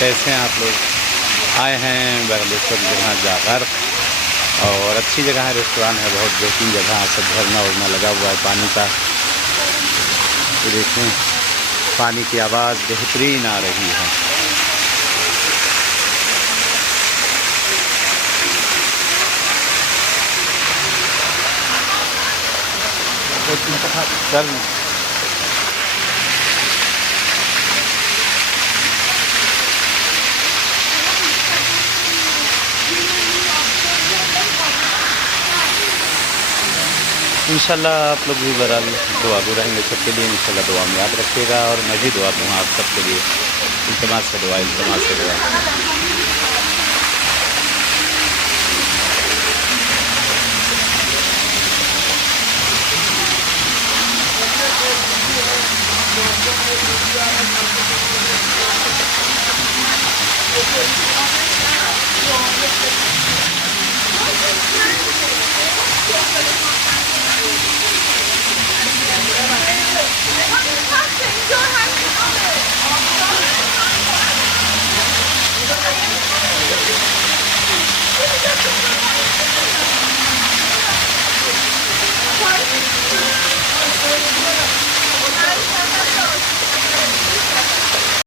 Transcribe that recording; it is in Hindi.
कैसे हैं आप लोग? आए हैं बागेश्वर जगह जाकर, और अच्छी जगह है, रेस्टोरेंट है, बहुत बेहतरीन जगह है। सब झरना उरना लगा हुआ है पानी का। ये देखें, पानी की आवाज़ बेहतरीन आ रही है। सर इंशाल्लाह आप लोग भी बहरहाल दुआ भी रहेंगे सबके लिए। इंशाल्लाह दुआ में याद रखिएगा, और मैं भी दुआ दूँगा आप सबके लिए। इल्तमास से दुआ, इल्तमास से दुआ।